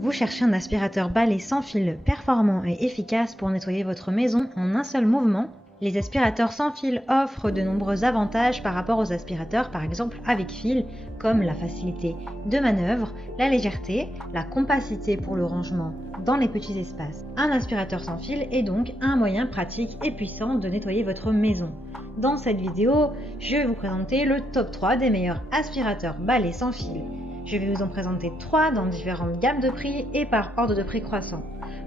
Vous cherchez un aspirateur balai sans fil performant et efficace pour nettoyer votre maison en un seul mouvement? Les aspirateurs sans fil offrent de nombreux avantages par rapport aux aspirateurs par exemple avec fil, comme la facilité de manœuvre, la légèreté, la compacité pour le rangement dans les petits espaces. Un aspirateur sans fil est donc un moyen pratique et puissant de nettoyer votre maison. Dans cette vidéo, je vais vous présenter le top 3 des meilleurs aspirateurs balai sans fil. Je vais vous en présenter 3 dans différentes gammes de prix et par ordre de prix croissant.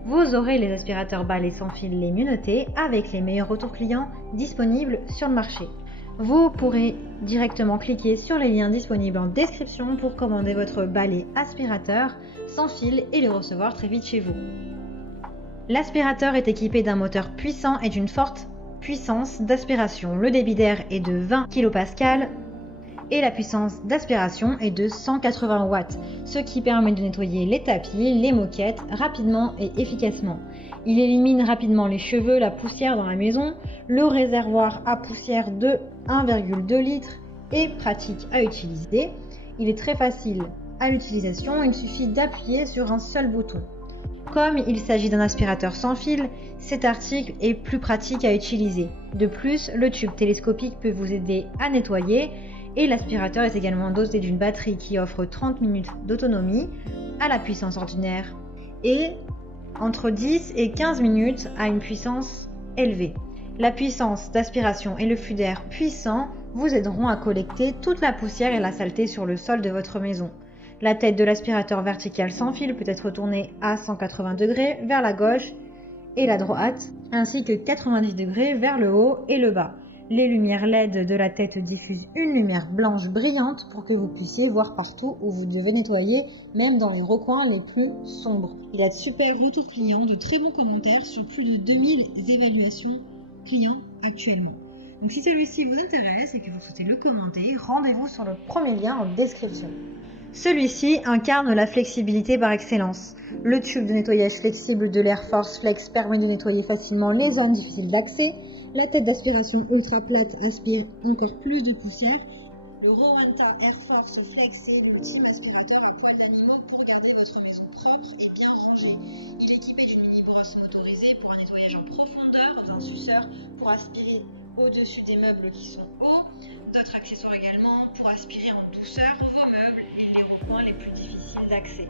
Vous aurez les aspirateurs balai sans fil les mieux notés avec les meilleurs retours clients disponibles sur le marché. Vous pourrez directement cliquer sur les liens disponibles en description pour commander votre balai aspirateur sans fil et le recevoir très vite chez vous. L'aspirateur est équipé d'un moteur puissant et d'une forte puissance d'aspiration. Le débit d'air est de 20 kPa et la puissance d'aspiration est de 180 watts, ce qui permet de nettoyer les tapis, les moquettes rapidement et efficacement. Il élimine rapidement les cheveux, la poussière dans la maison. Le réservoir à poussière de 1,2 litres est pratique à utiliser. Il est très facile à l'utilisation, il suffit d'appuyer sur un seul bouton. Comme il s'agit d'un aspirateur sans fil, cet article est plus pratique à utiliser. De plus, le tube télescopique peut vous aider à nettoyer et l'aspirateur est également doté d'une batterie qui offre 30 minutes d'autonomie à la puissance ordinaire et entre 10 et 15 minutes à une puissance élevée. La puissance d'aspiration et le flux d'air puissant vous aideront à collecter toute la poussière et la saleté sur le sol de votre maison. La tête de l'aspirateur vertical sans fil peut être tournée à 180 degrés vers la gauche et la droite, ainsi que 90 degrés vers le haut et le bas. Les lumières LED de la tête diffusent une lumière blanche brillante pour que vous puissiez voir partout où vous devez nettoyer, même dans les recoins les plus sombres. Il a de super retours clients, de très bons commentaires sur plus de 2000 évaluations clients actuellement. Donc si celui-ci vous intéresse et que vous souhaitez le commander, rendez-vous sur le premier lien en description. Celui-ci incarne la flexibilité par excellence. Le tube de nettoyage flexible de l'Air Force Flex permet de nettoyer facilement les zones difficiles d'accès. La tête d'aspiration ultra plate aspire encore plus de poussière. Le Rowenta Air Force Flex est l'outil d'aspirateur à point final pour garder votre maison propre et bien rangée. Il est équipé d'une mini brosse motorisée pour un nettoyage en profondeur, d'un suceur pour aspirer au-dessus des meubles qui sont hauts, d'autres accessoires également pour aspirer en douceur vos meubles et les recoins les plus difficiles d'accès.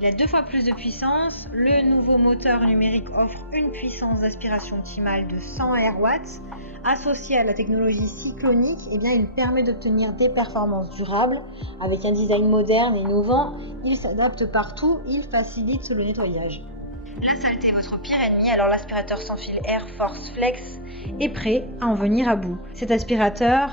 Il a 2 fois plus de puissance. Le nouveau moteur numérique offre une puissance d'aspiration optimale de 100 Airwatts. Associé à la technologie cyclonique, il permet d'obtenir des performances durables. Avec un design moderne et innovant, il s'adapte partout, il facilite le nettoyage. La saleté est votre pire ennemi, alors l'aspirateur sans fil Air Force Flex est prêt à en venir à bout. Cet aspirateur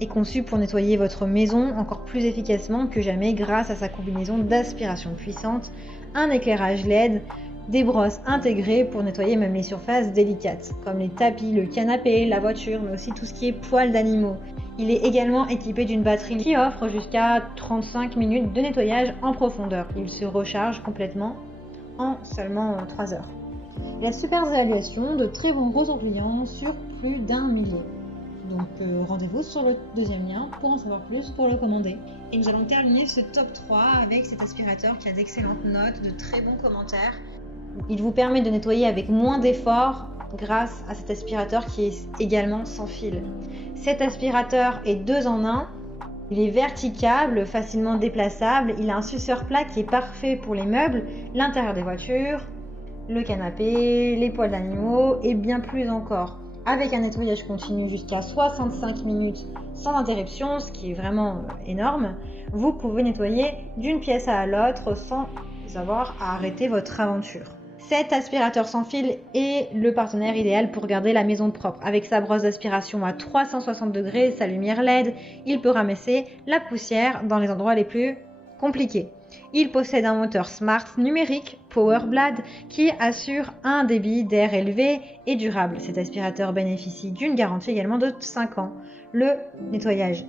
est conçu pour nettoyer votre maison encore plus efficacement que jamais grâce à sa combinaison d'aspiration puissante, un éclairage LED, des brosses intégrées pour nettoyer même les surfaces délicates, comme les tapis, le canapé, la voiture, mais aussi tout ce qui est poils d'animaux. Il est également équipé d'une batterie qui offre jusqu'à 35 minutes de nettoyage en profondeur. Il se recharge complètement en seulement 3 heures. Il a super évaluation, de très bons retours clients sur plus d'1 millier. Donc rendez-vous sur le deuxième lien pour en savoir plus, pour le commander. Et nous allons terminer ce top 3 avec cet aspirateur qui a d'excellentes notes, de très bons commentaires. Il vous permet de nettoyer avec moins d'efforts grâce à cet aspirateur qui est également sans fil. Cet aspirateur est 2 en 1. Il est verticable, facilement déplaçable. Il a un suceur plat qui est parfait pour les meubles, l'intérieur des voitures, le canapé, les poils d'animaux et bien plus encore. Avec un nettoyage continu jusqu'à 65 minutes sans interruption, ce qui est vraiment énorme, vous pouvez nettoyer d'une pièce à l'autre sans avoir à arrêter votre aventure. Cet aspirateur sans fil est le partenaire idéal pour garder la maison propre. Avec sa brosse d'aspiration à 360 degrés, sa lumière LED, il peut ramasser la poussière dans les endroits les plus compliqués. Il possède un moteur Smart numérique Powerblade qui assure un débit d'air élevé et durable. Cet aspirateur bénéficie d'une garantie également de 5 ans. Le nettoyage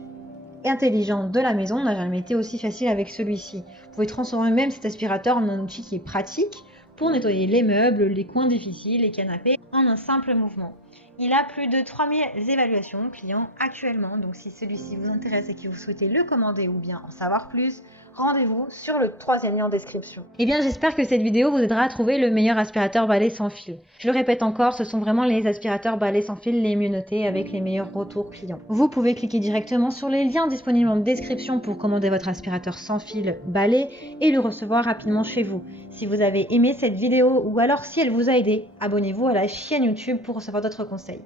intelligent de la maison n'a jamais été aussi facile avec celui-ci. Vous pouvez transformer même cet aspirateur en un outil qui est pratique pour nettoyer les meubles, les coins difficiles, les canapés en un simple mouvement. Il a plus de 3000 évaluations clients actuellement, donc si celui-ci vous intéresse et que vous souhaitez le commander ou bien en savoir plus, rendez-vous sur le 3e lien en description. Eh bien, j'espère que cette vidéo vous aidera à trouver le meilleur aspirateur balai sans fil. Je le répète encore, ce sont vraiment les aspirateurs balai sans fil les mieux notés avec les meilleurs retours clients. Vous pouvez cliquer directement sur les liens disponibles en description pour commander votre aspirateur sans fil balai et le recevoir rapidement chez vous. Si vous avez aimé cette vidéo ou alors si elle vous a aidé, abonnez-vous à la chaîne YouTube pour recevoir d'autres conseils.